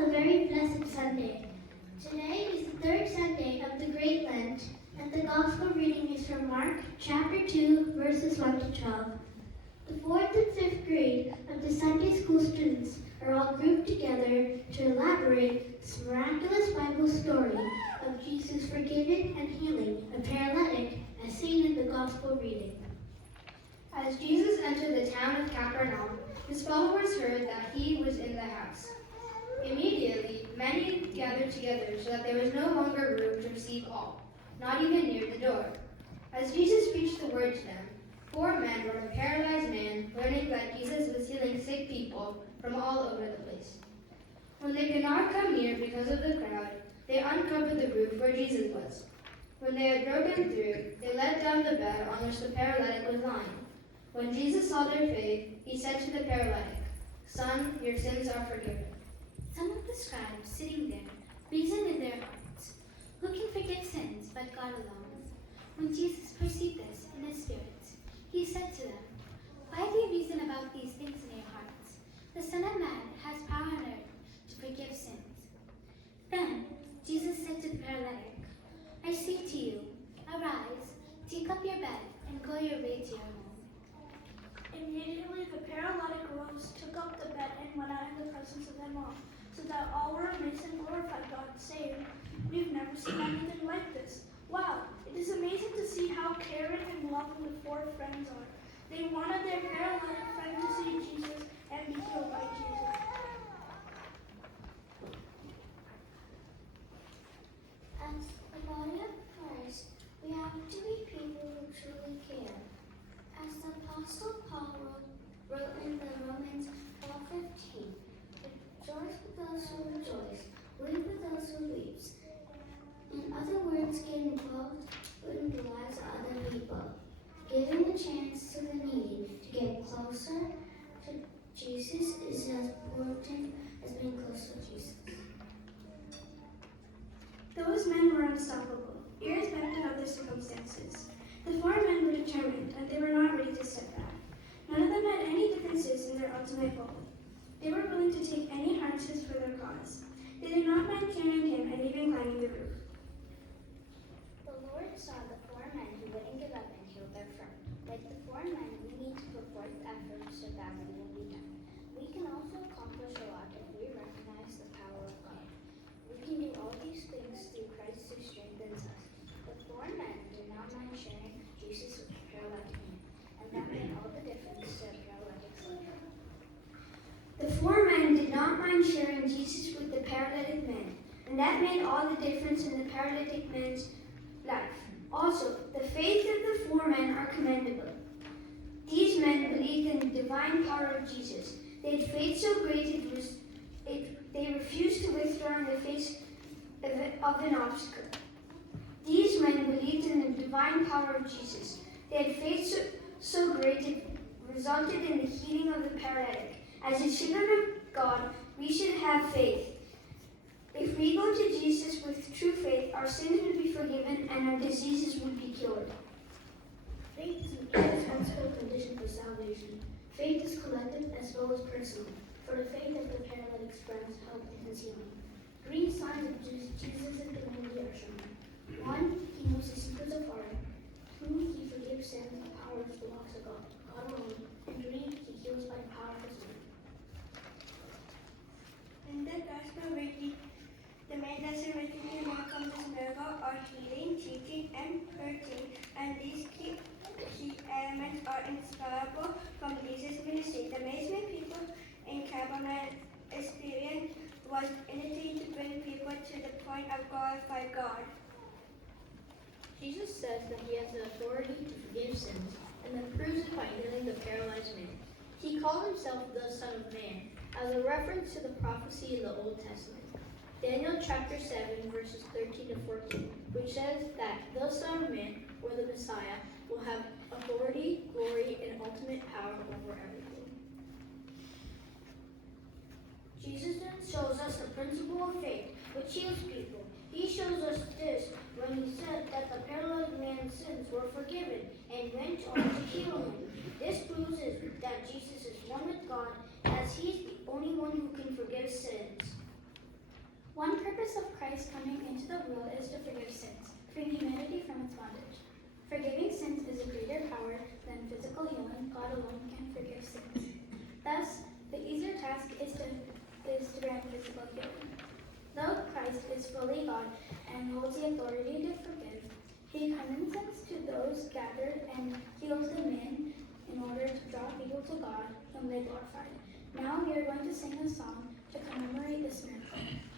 a very blessed Sunday. Today is the third Sunday of the Great Lent, and the Gospel reading is from Mark chapter 2, verses 1 to 12. The 4th and 5th grade of the Sunday school students are all grouped together to elaborate this miraculous Bible story of Jesus forgiving and healing a paralytic as seen in the Gospel reading. As Jesus entered the town of Capernaum, his followers heard that he was in the house. Immediately, many gathered together so that there was no longer room to receive all, not even near the door. As Jesus preached the word to them, 4 men brought a paralyzed man, learning that Jesus was healing sick people from all over the place. When they could not come near because of the crowd, they uncovered the roof where Jesus was. When they had broken through, they let down the bed on which the paralytic was lying. When Jesus saw their faith, he said to the paralytic, "Son, your sins are forgiven." Some of the scribes sitting there reasoned in their hearts, "Who can forgive sins but God alone?" When Jesus perceived this in his spirit, he said to them, "Why do you reason about these things in your hearts? The Son of Man has power on earth to forgive sins." Then Jesus said to the paralytic, "I say to you, arise, take up your bed, and go your way to your home." Immediately the paralytic rose, took up the bed, and went out in the presence of them all, so that all were amazed and glorified God, saying, "We've never seen anything like this. Wow, it is amazing to see how caring and loving the 4 friends are." They wanted their paralytic friend to see Jesus and be healed by Jesus. As the body of Christ, we have to be people who truly care. As the Apostle Paul wrote in the Romans 12:15, "Rejoice with those who rejoice, weep with those who weep." In other words, get involved in the lives of other people, giving a chance to the needy to get closer to Jesus is as important as being close to Jesus. Those men were unstoppable, irrespective of their circumstances. The 4 men were determined, and they were not ready to step back. None of them had any differences in their ultimate goal. They were willing to take any hardships for their cause. They did not mind carrying him and even climbing the roof. The Lord saw the 4 men who wouldn't give up and healed their friend. Like the 4 men, we need to put forth efforts so that it will be done. We can also accomplish a lot if we recognize the power of God. We can do all these things through Christ who strengthens us. The 4 men did not mind sharing Jesus with the paralytic man, and that made all the difference to the paralytic's life. The 4 men did not mind sharing Jesus with the paralytic man, and that made all the difference in the paralytic man's life. Also, the faith of the 4 men are commendable. These men believed in the divine power of Jesus. They had faith so great they refused to withdraw in the face of an obstacle. These men believed in the divine power of Jesus. They had faith so great it resulted in the healing of the paralytic. As the children of God, we should have faith. If we go to Jesus with true faith, our sins would be forgiven and our diseases would be cured. Faith is an indispensable condition for salvation. Faith is collective as well as personal, for the faith of the paralytic's friends helped in his healing. 3 signs of Jesus' community are shown. 1, he knows the secrets of heart. 2, he forgives sins. The power belongs to God alone. And 3, he heals by the power of his word. In the Gospel reading, the main lesson written from this miracle are healing, teaching, and hurting, and these key elements are inseparable from Jesus' ministry. The amazement people in Capernaum experienced was anything to bring people to the point of glorify God. Jesus says that he has the authority to forgive sins, and then proves it by healing the paralyzed man. He called himself the Son of Man, as a reference to the prophecy in the Old Testament. Daniel chapter 7, verses 13 to 14, which says that the Son of Man, or the Messiah, will have authority, glory, and ultimate power over everything. Jesus then shows us the principle of faith, which heals people. He shows us this when he said that the paralyzed man's sins were forgiven and went on to heal him. This proves that Jesus is one with God, as he is the only one who can forgive sins. purpose of Christ coming into the world is to forgive sins, freeing humanity from its bondage. Forgiving sins is a greater power than physical healing. God alone can forgive sins. Thus, the easier task is to grant physical healing. Though Christ is fully God and holds the authority to forgive, he commends to those gathered and heals the men in order to draw people to God whom they glorified. Now we are going to sing a song to commemorate this miracle.